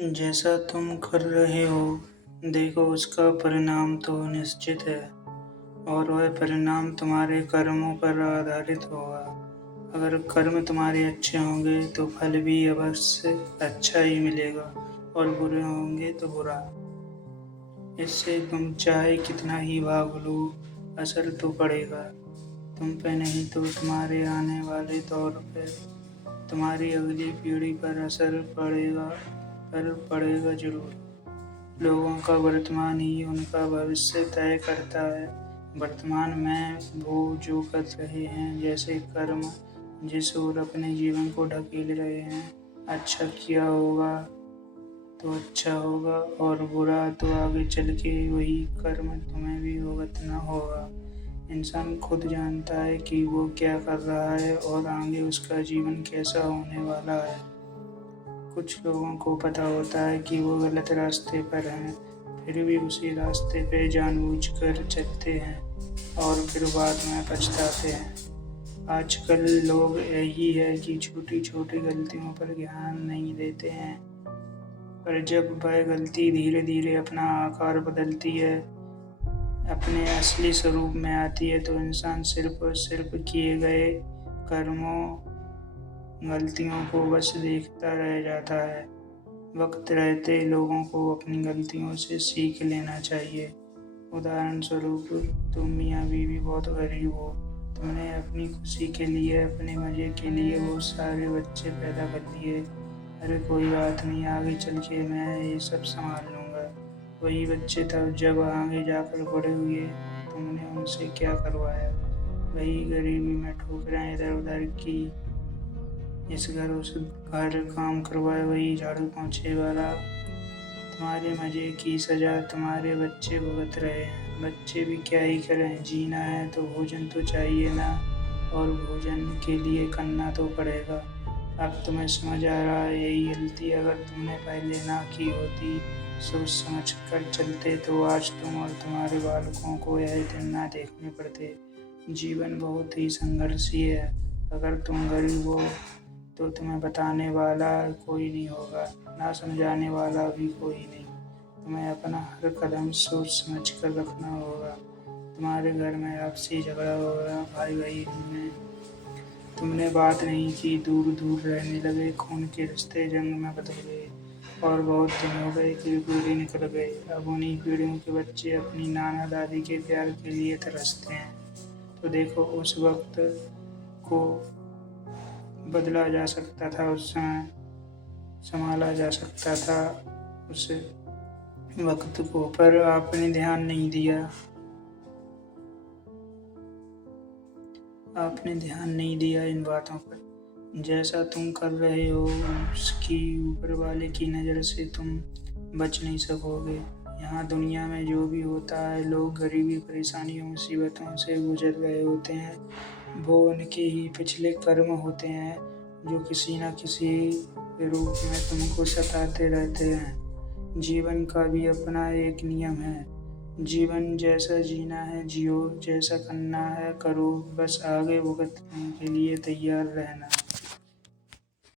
जैसा तुम कर रहे हो, देखो उसका परिणाम तो निश्चित है और वह परिणाम तुम्हारे कर्मों पर आधारित होगा। अगर कर्म तुम्हारे अच्छे होंगे तो फल भी अवश्य अच्छा ही मिलेगा और बुरे होंगे तो बुरा। इससे तुम चाहे कितना ही भाग लो, असर तो पड़ेगा तुम पे नहीं तो तुम्हारे आने वाले दौर पे, तुम्हारी अगली पीढ़ी पर असर पड़ेगा, पर पड़ेगा जरूर। लोगों का वर्तमान ही उनका भविष्य तय करता है। वर्तमान में वो जो कर रहे हैं, जैसे कर्म जिस ओर अपने जीवन को ढकेल रहे हैं, अच्छा किया होगा तो अच्छा होगा और बुरा तो आगे चल के वही कर्म तुम्हें भी भुगतना होगा। इंसान खुद जानता है कि वो क्या कर रहा है और आगे उसका जीवन कैसा होने वाला है। कुछ लोगों को पता होता है कि वो गलत रास्ते पर हैं, फिर भी उसी रास्ते पे जानबूझकर चलते हैं और फिर बाद में पछताते हैं। आजकल लोग यही है कि छोटी छोटी गलतियों पर ध्यान नहीं देते हैं, पर जब वह गलती धीरे धीरे अपना आकार बदलती है, अपने असली स्वरूप में आती है, तो इंसान सिर्फ और सिर्फ किए गए कर्मों गलतियों को बस देखता रह जाता है। वक्त रहते लोगों को अपनी गलतियों से सीख लेना चाहिए। उदाहरण स्वरूप, तुम मियाँ बीवी बहुत गरीब हो, तुमने अपनी खुशी के लिए, अपने मज़े के लिए बहुत सारे बच्चे पैदा कर लिए। अरे कोई बात नहीं, आगे चल के मैं ये सब संभाल लूँगा। वही बच्चे तब जब आगे जाकर बड़े हुए, तुमने उनसे क्या करवाया? वही गरीबी में ठोकरें इधर उधर की, इस घर उस घर काम करवाए, वही झाड़ू पोंछे वाला। तुम्हारे मज़े की सज़ा तुम्हारे बच्चे भुगत रहे हैं। बच्चे भी क्या ही करें, जीना है तो भोजन तो चाहिए ना, और भोजन के लिए करना तो पड़ेगा। अब तुम्हें समझ आ रहा है यही गलती अगर तुमने पहले ना की होती, सोच समझ कर चलते, तो आज तुम और तुम्हारे बालकों को यह दिन ना देखने पड़ते। जीवन बहुत ही संघर्षी है। अगर तुम गरीब हो तो तुम्हें बताने वाला कोई नहीं होगा, ना समझाने वाला भी कोई नहीं। तुम्हें अपना हर कदम सोच समझ कर रखना होगा। तुम्हारे घर में आपसी झगड़ा होगा, भाई भाई में तुमने बात नहीं की, दूर दूर रहने लगे, खून के रिश्ते जंग में बदल गए और बहुत दिन हो गए कि पीढ़ी निकल गई। अब उन्हीं पीढ़ियों के बच्चे अपनी नाना दादी के प्यार के लिए तरसते हैं। तो देखो, उस वक्त को बदला जा सकता था, उस समय संभाला जा सकता था उस वक्त को, पर आपने ध्यान नहीं दिया। आपने ध्यान नहीं दिया इन बातों पर। जैसा तुम कर रहे हो, उसकी ऊपर वाले की नज़र से तुम बच नहीं सकोगे। यहाँ दुनिया में जो भी होता है, लोग गरीबी, परेशानियों, मुसीबतों से गुजर रहे होते हैं, वो उनके ही पिछले कर्म होते हैं जो किसी न किसी रूप में तुमको सताते रहते हैं। जीवन का भी अपना एक नियम है। जीवन जैसा जीना है जियो, जैसा करना है करो, बस आगे भुगतने के लिए तैयार रहना।